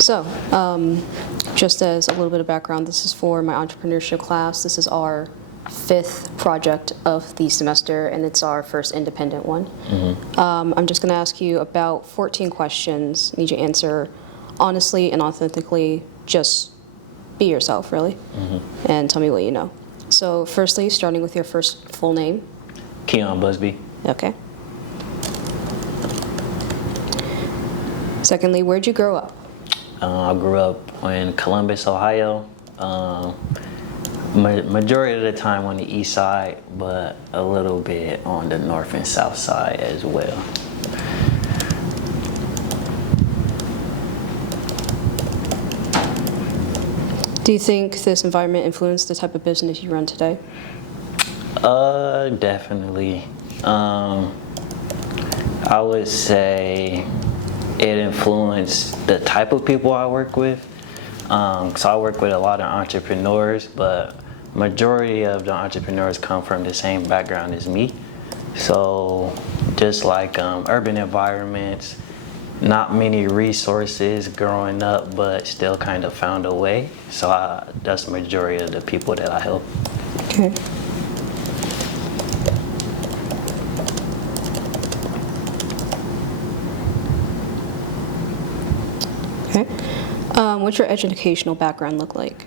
So, just as a little bit of background, this is for my entrepreneurship class. This is our 5th project of the semester, and it's our first independent one. I'm just going to ask you about 14 questions. I need you to answer honestly and authentically. Just be yourself, really, and tell me what you know. So, firstly, starting with your first full name. Keon Busby. Okay. Secondly, where'd you grow up? I grew up in Columbus, Ohio. Majority of the time on the east side, but a little bit on the north and south side as well. Do you think this environment influenced the type of business you run today? Definitely. I would say it influenced the type of people I work with. So I work with a lot of entrepreneurs, but majority of the entrepreneurs come from the same background as me. So just like urban environments, not many resources growing up, but still kind of found a way. So that's the majority of the people that I help. Okay. Okay. What's your educational background look like?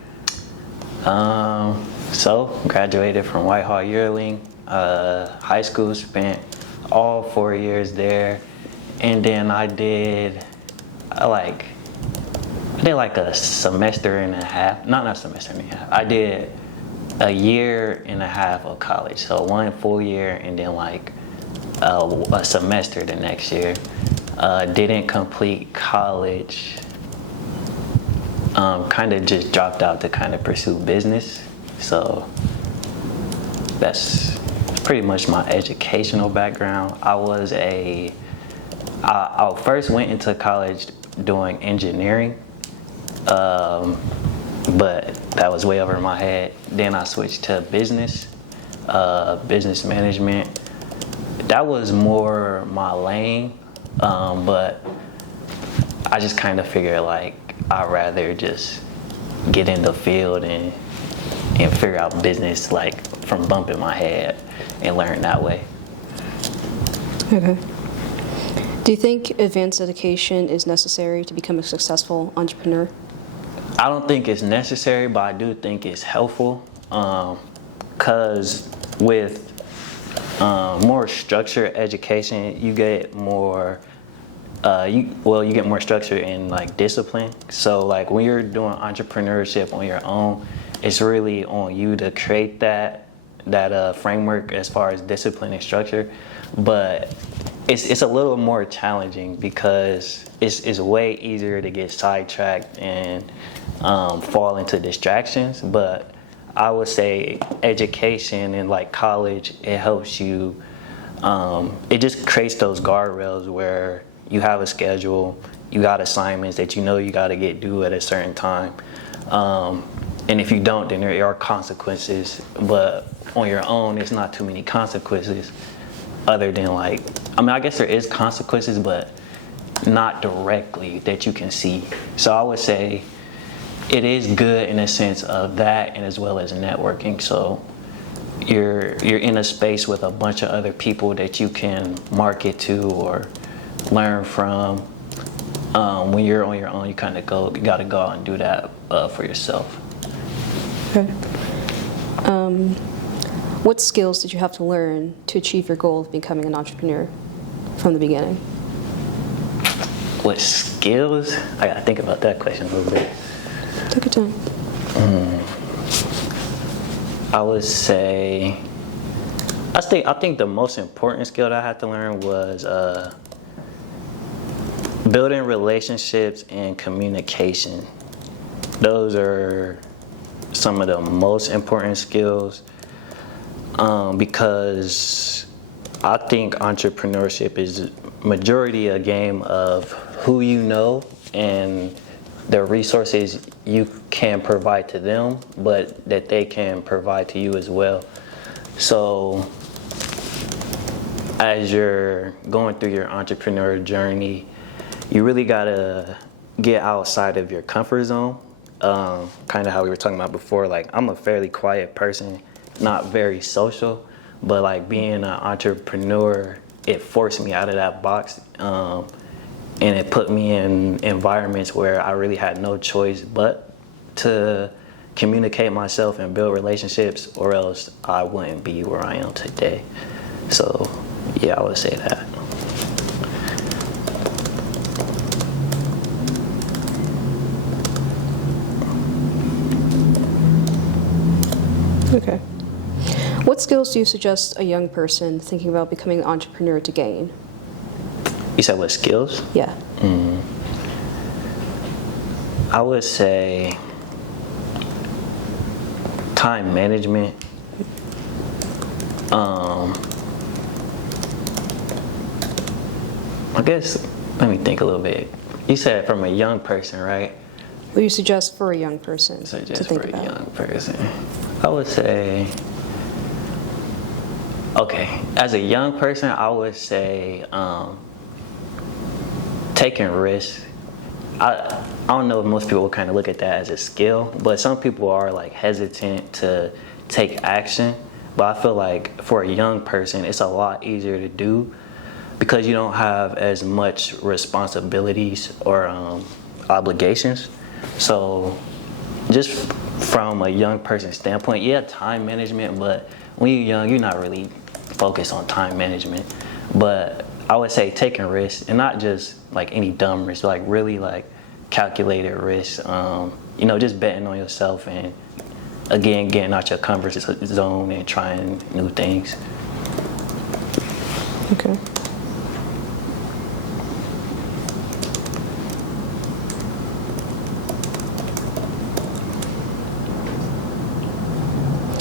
So graduated from Whitehall Yearling, high school, spent all 4 years there, and then I did like a semester and a half, not a semester and a half, I did a year and a half of college, so 1 full year and then like a semester the next year. Didn't complete college. Kind of just dropped out to kind of pursue business. So that's pretty much my educational background. I first went into college doing engineering, but that was way over my head. Then I switched to business management. That was more my lane, but I just kind of figured like I'd rather just get in the field and figure out business like from bumping my head and learn that way. Okay. Do you think advanced education is necessary to become a successful entrepreneur? I don't think it's necessary, but I do think it's helpful, because with more structured education, you get more you get more structure in like discipline. So like when you're doing entrepreneurship on your own, it's really on you to create that framework as far as discipline and structure. But it's a little more challenging because it's way easier to get sidetracked and fall into distractions. But I would say education and like college, it helps you. It just creates those guardrails where you have a schedule, you got assignments that you know you got to get due at a certain time. And if you don't, then there are consequences. But on your own, there's not too many consequences other than like, I guess there is consequences, but not directly that you can see. So I would say it is good in a sense of that and as well as networking. So you're in a space with a bunch of other people that you can market to or learn from. When you're on your own, you kind of got to go out and do that for yourself. Okay. What skills did you have to learn to achieve your goal of becoming an entrepreneur from the beginning? What skills? I got to think about that question a little bit. Take your time. I would say, I think the most important skill that I had to learn was building relationships and communication. Those are some of the most important skills, because I think entrepreneurship is majority a game of who you know and the resources you can provide to them, but that they can provide to you as well. So as you're going through your entrepreneur journey, you really gotta get outside of your comfort zone. Kind of how we were talking about before. Like, I'm a fairly quiet person, not very social, but like being an entrepreneur, it forced me out of that box. And it put me in environments where I really had no choice but to communicate myself and build relationships, or else I wouldn't be where I am today. So yeah, I would say that. Okay. What skills do you suggest a young person thinking about becoming an entrepreneur to gain? You said what skills? Yeah. I would say time management. I guess, let me think a little bit. You said from a young person, right? What do you suggest for a young person So to just think for a about? young person, I would say, okay, as a young person, I would say taking risks. I don't know if most people kind of look at that as a skill, but some people are like hesitant to take action. But I feel like for a young person, it's a lot easier to do because you don't have as much responsibilities or obligations. So just from a young person's standpoint, yeah, time management, but when you're young, you're not really focused on time management. But I would say taking risks, and not just like any dumb risks, like really like calculated risks, just betting on yourself and again, getting out your comfort zone and trying new things. Okay.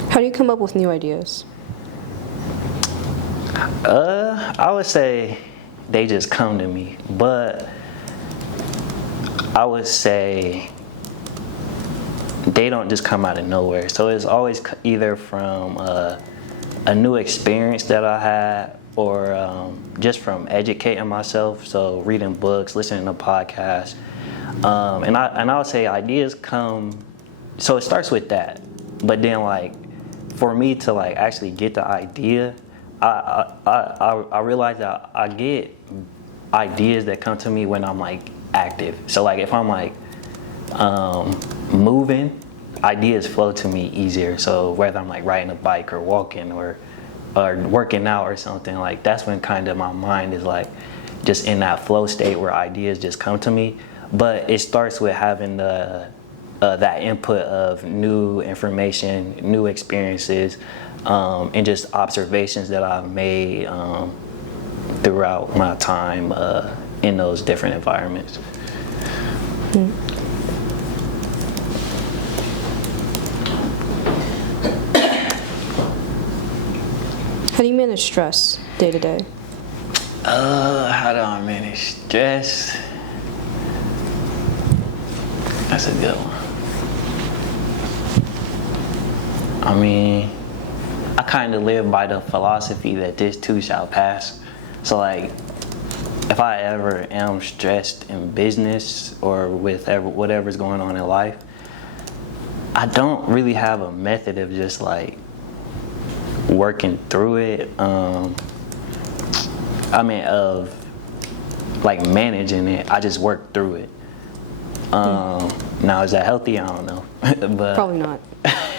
How do you come up with new ideas? I would say they just come to me, but I would say they don't just come out of nowhere. So it's always either from a new experience that I had, or just from educating myself. So reading books, listening to podcasts, and I would say ideas come. So it starts with that, but then like for me to like actually get the idea, I realize that I get ideas that come to me when I'm like active. So like if I'm like moving, ideas flow to me easier. So whether I'm like riding a bike or walking or working out or something, like that's when kind of my mind is like just in that flow state where ideas just come to me. But it starts with having that input of new information, new experiences, and just observations that I've made throughout my time in those different environments. How do you manage stress day to day? How do I manage stress? That's a good one. I mean, I kind of live by the philosophy that this too shall pass. So like, if I ever am stressed in business or with whatever's going on in life, I don't really have a method of just like working through it. Of like managing it. I just work through it. Now, is that healthy? I don't know. But Probably not.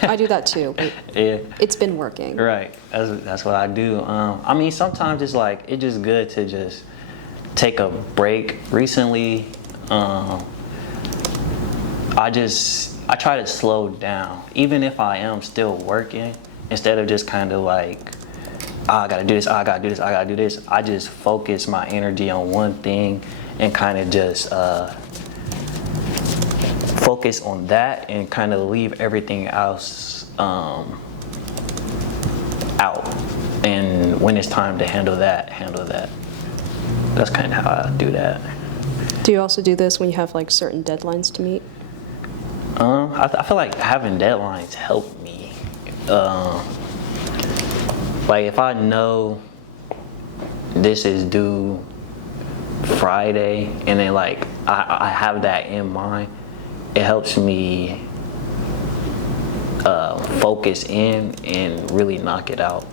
I do that too, but yeah, it's been working. right. That's what I do. Sometimes it's like it's just good to just take a break. Recently, I try to slow down, even if I am still working. Instead of just kind of like, I gotta do this, I gotta do this, I gotta do this. I just focus my energy on one thing and kind of just focus on that and kind of leave everything else out. And when it's time to handle that. That's kind of how I do that. Do you also do this when you have like certain deadlines to meet? I feel like having deadlines help me. Like if I know this is due Friday and then like I have that in mind, it helps me focus in and really knock it out.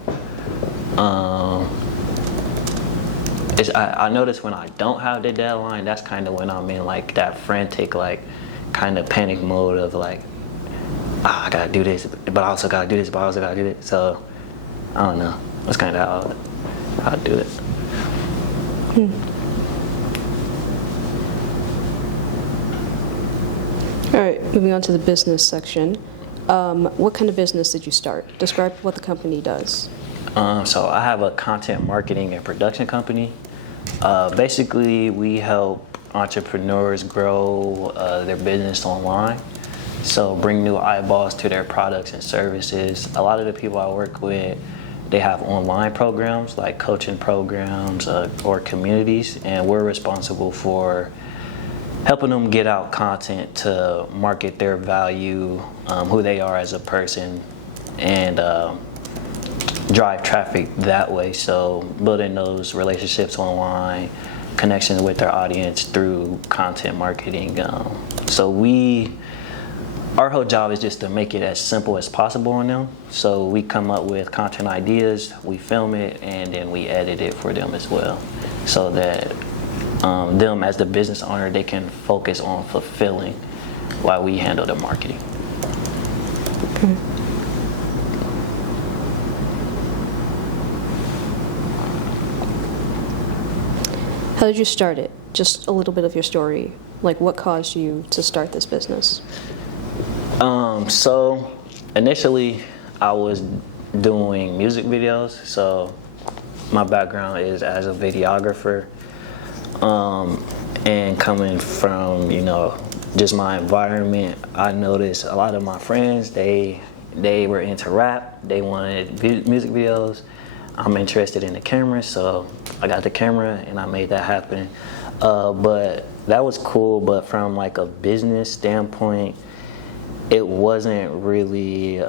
I notice when I don't have the deadline, that's kind of when I'm in like that frantic, like kind of panic mode of like, I gotta do this, but I also gotta do this, but I also gotta do this. So I don't know. That's kind of how I do it. All right, moving on to the business section. What kind of business did you start? Describe what the company does. So I have a content marketing and production company. Basically, we help entrepreneurs grow their business online. So bring new eyeballs to their products and services. A lot of the people I work with, they have online programs like coaching programs or communities, and we're responsible for helping them get out content to market their value, who they are as a person, and drive traffic that way. So building those relationships online, connections with their audience through content marketing. Our whole job is just to make it as simple as possible on them. So we come up with content ideas, we film it, and then we edit it for them as well, so that them as the business owner, they can focus on fulfilling while we handle the marketing. Okay. How did you start it? Just a little bit of your story. Like, what caused you to start this business? So initially I was doing music videos. So my background is as a videographer. And coming from, just my environment, I noticed a lot of my friends, they were into rap. They wanted music videos. I'm interested in the camera, so I got the camera and I made that happen. But that was cool, but from like a business standpoint, it wasn't really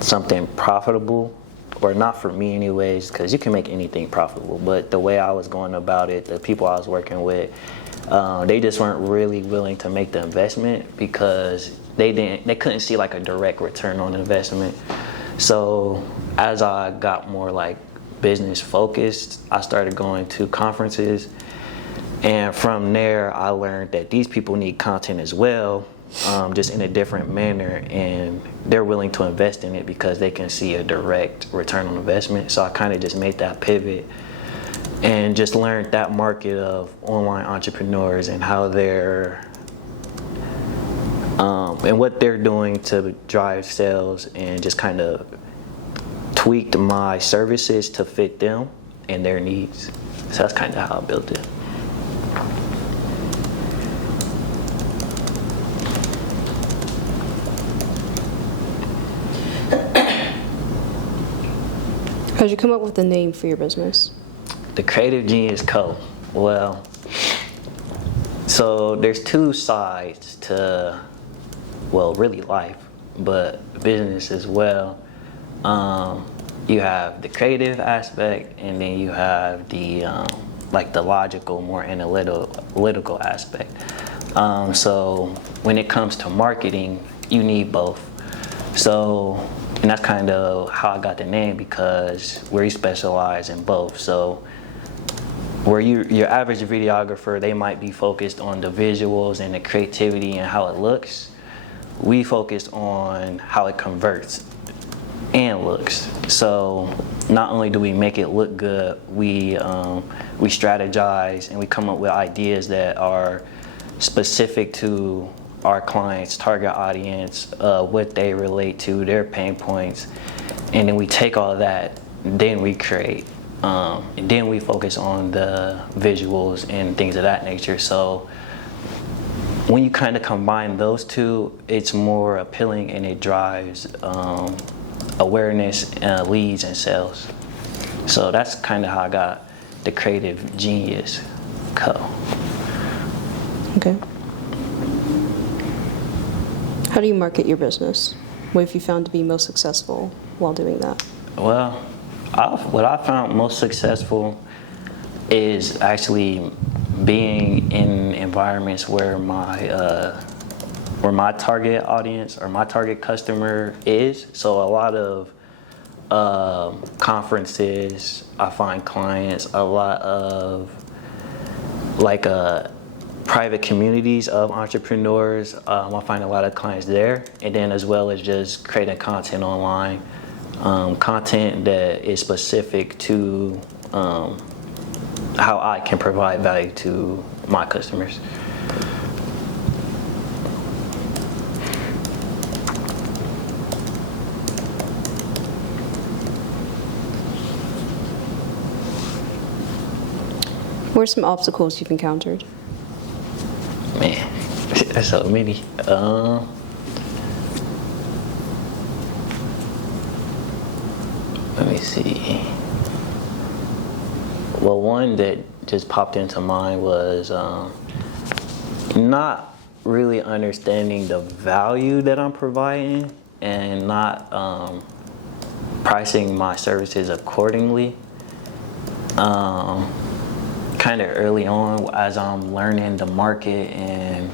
something profitable, or not for me anyways, because you can make anything profitable. But the way I was going about it, the people I was working with, they just weren't really willing to make the investment because they couldn't see like a direct return on investment. So as I got more like business focused, I started going to conferences, and from there I learned that these people need content as well, just in a different manner, and they're willing to invest in it because they can see a direct return on investment. So I kind of just made that pivot and just learned that market of online entrepreneurs and how they're and what they're doing to drive sales, and just kind of tweaked my services to fit them and their needs. So that's kind of how I built it. How did you come up with the name for your business? The Creative Genius Co. Well, so there's two sides to, really life, but business as well. You have the creative aspect, and then you have the the logical, more analytical aspect. So when it comes to marketing, you need both. So, and that's kind of how I got the name, because we specialize in both. So where your average videographer, they might be focused on the visuals and the creativity and how it looks. We focus on how it converts and looks. So not only do we make it look good, we strategize and we come up with ideas that are specific to our clients' target audience, what they relate to, their pain points, and then we take all that, then we create, and then we focus on the visuals and things of that nature. So when you kind of combine those two, it's more appealing and it drives awareness, leads, and sales. So that's kind of how I got the Creative Genius Co. Okay. How do you market your business? What have you found to be most successful while doing that? Well, what I found most successful is actually being in environments where my target audience or my target customer is. So a lot of conferences, I find clients, a lot of like private communities of entrepreneurs. I find a lot of clients there, and then as well as just creating content online, content that is specific to how I can provide value to my customers. What are some obstacles you've encountered? Man, there's so many. Let me see. Well, one that just popped into mind was not really understanding the value that I'm providing and not pricing my services accordingly. Kind of early on, as I'm learning the market and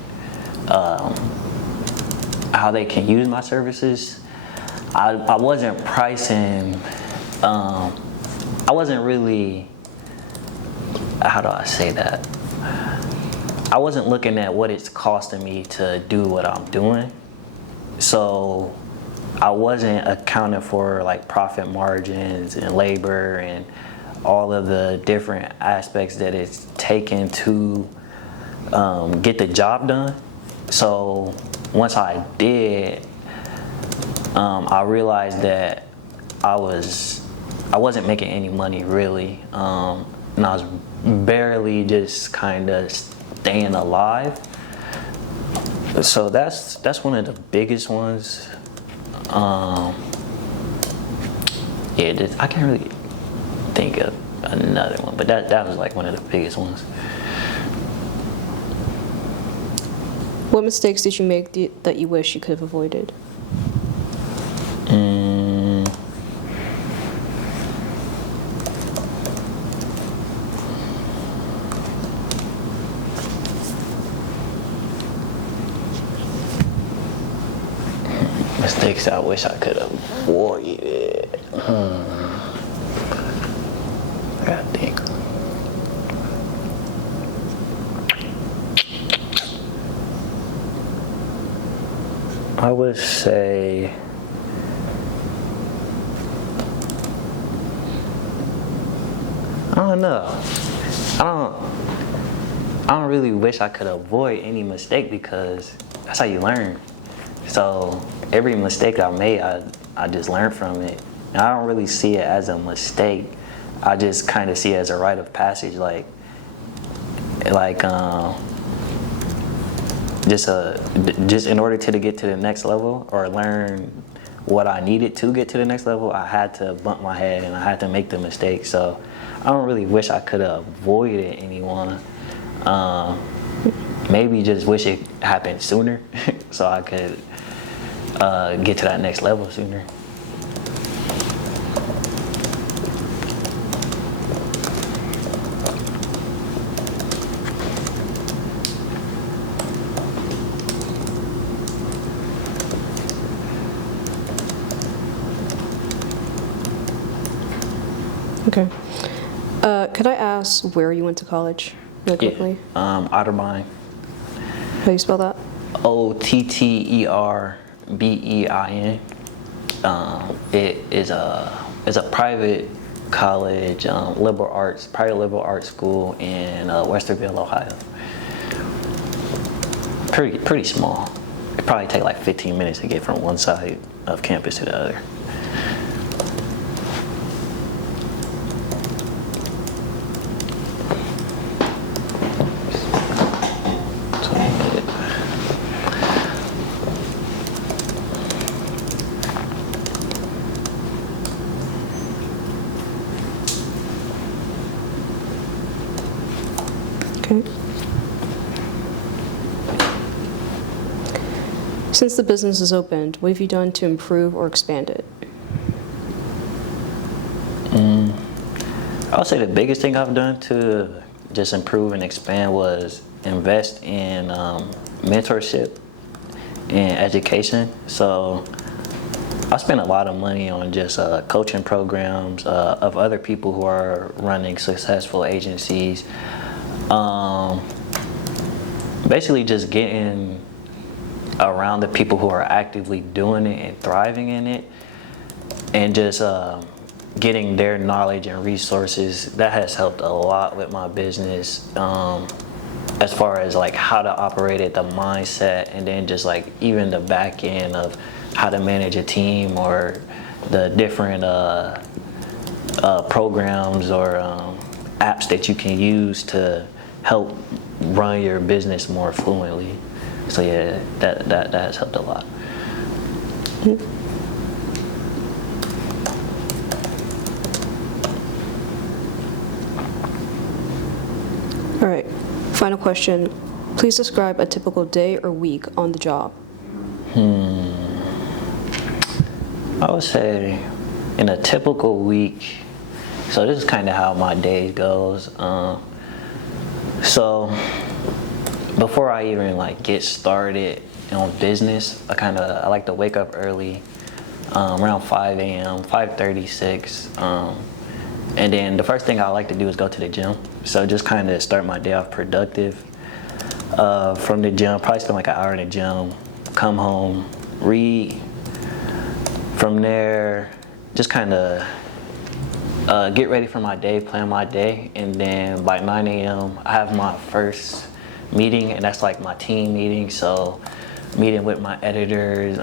how they can use my services, I wasn't pricing. I wasn't really. How do I say that? I wasn't looking at what it's costing me to do what I'm doing, so I wasn't accounting for like profit margins and labor and all of the different aspects that it's taken to get the job done. So once I did, I realized that I wasn't making any money really, and I was barely just kind of staying alive. So that's one of the biggest ones. Yeah, I can't really think of another one, but that was like one of the biggest ones. What mistakes did you make that you wish you could have avoided? Mistakes I wish I could have avoided. I gotta think. I would say I don't know. I don't really wish I could avoid any mistake because that's how you learn. So every mistake I made, I just learned from it. And I don't really see it as a mistake. I just kind of see it as a rite of passage, just in order to get to the next level or learn what I needed to get to the next level, I had to bump my head and I had to make the mistake. So I don't really wish I could have avoided anyone. Maybe just wish it happened sooner so I could get to that next level sooner. Okay. Could I ask where you went to college, really quickly? Yeah, Otterbein. How do you spell that? Otterbein. It is a private college, private liberal arts school in Westerville, Ohio. Pretty small. It probably take like 15 minutes to get from one side of campus to the other. Okay. Since the business is opened, what have you done to improve or expand it? I would say the biggest thing I've done to just improve and expand was invest in mentorship and education. So I spent a lot of money on just coaching programs of other people who are running successful agencies. Basically just getting around the people who are actively doing it and thriving in it, and just getting their knowledge and resources. That has helped a lot with my business, as far as like how to operate it, the mindset, and then just like even the back end of how to manage a team, or the different programs or apps that you can use to help run your business more fluently. So yeah, that has helped a lot. All right, final question. Please describe a typical day or week on the job. I would say in a typical week, so this is kind of how my day goes. So before I even like get started on business, I like to wake up early, around 5 a.m., 5:36, and then the first thing I like to do is go to the gym. So just kind of start my day off productive. From the gym, probably spend like an hour in the gym, come home, read. From there, just kind of get ready for my day, plan my day, and then by 9 a.m. I have my first meeting, and that's like my team meeting. So meeting with my editors,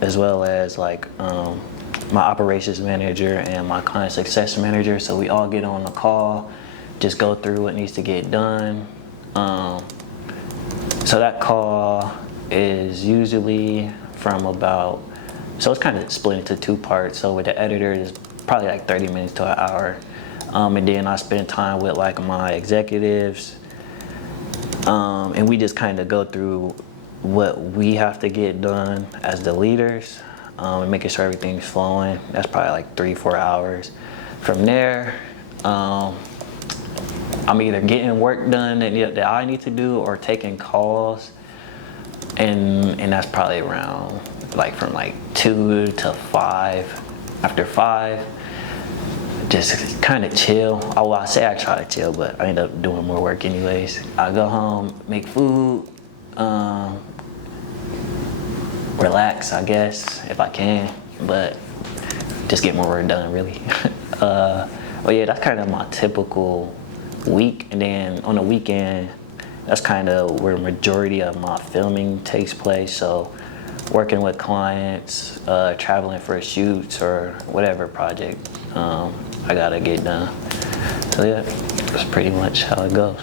as well as like my operations manager and my client success manager. So we all get on the call, just go through what needs to get done. So that call is usually from about, so it's kind of split into two parts. So with the editor, it's probably like 30 minutes to an hour. And then I spend time with like my executives. And we just kind of go through what we have to get done as the leaders, and making sure everything's flowing. That's probably like 3-4 hours. From there, I'm either getting work done that I need to do, or taking calls, and that's probably around like from like 2 to 5. After 5, just kind of chill. I say I try to chill, but I end up doing more work anyways. I go home, make food, relax, I guess, if I can, but just get more work done, really. But yeah, that's kind of my typical week. And then on the weekend, that's kind of where the majority of my filming takes place. So working with clients, traveling for shoots, or whatever project I gotta get done. So yeah, that's pretty much how it goes.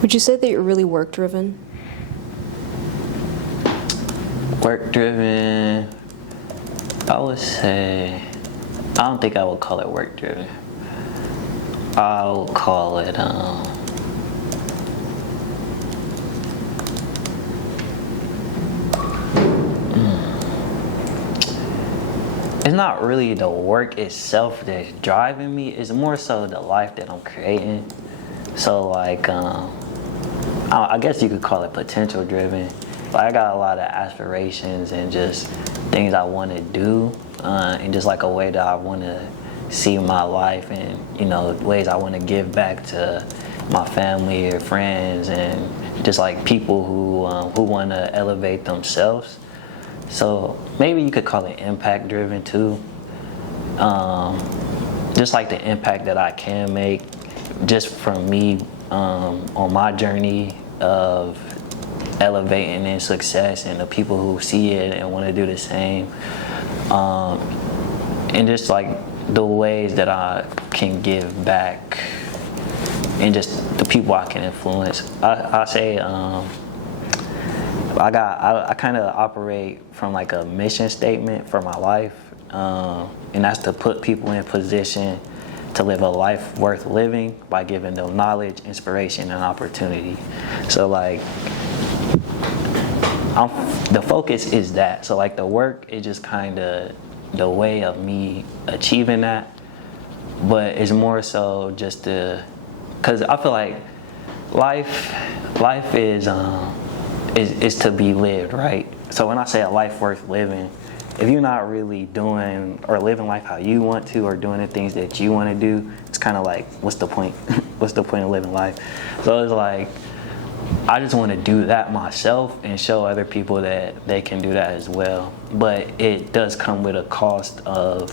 Would you say that you're really work-driven? Work-driven, I would say, I don't think I would call it work-driven. I would call it, it's not really the work itself that's driving me, it's more so the life that I'm creating. So like, I guess you could call it potential driven. But I got a lot of aspirations and just things I want to do, and just like a way that I want to see my life, and ways I want to give back to my family or friends, and just like people who want to elevate themselves. So maybe you could call it impact driven too. Just like the impact that I can make just from me on my journey of elevating in success, and the people who see it and want to do the same. and just like the ways that I can give back and just the people I can influence. I say I kind of operate from like a mission statement for my life, and that's to put people in position to live a life worth living by giving them knowledge, inspiration, and opportunity. So like the focus is that. So like the work is just kind of the way of me achieving that, but it's more so just because I feel like life is to be lived, right? So when I say a life worth living, if you're not really doing or living life how you want to or doing the things that you want to do, it's kind of like, what's the point? What's the point of living life? So it's like, I just want to do that myself and show other people that they can do that as well. But it does come with a cost of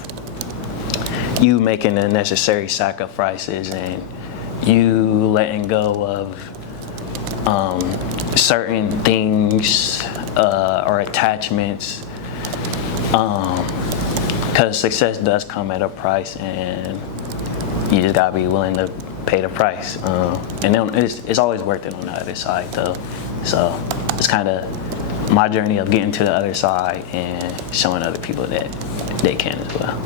you making the necessary sacrifices and you letting go of certain things or attachments, because success does come at a price, and you just gotta be willing to pay the price. And then it's always worth it on the other side, though. So it's kind of my journey of getting to the other side and showing other people that they can as well.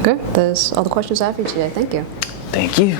Okay, that's all the questions I have for you today. Thank you. Thank you.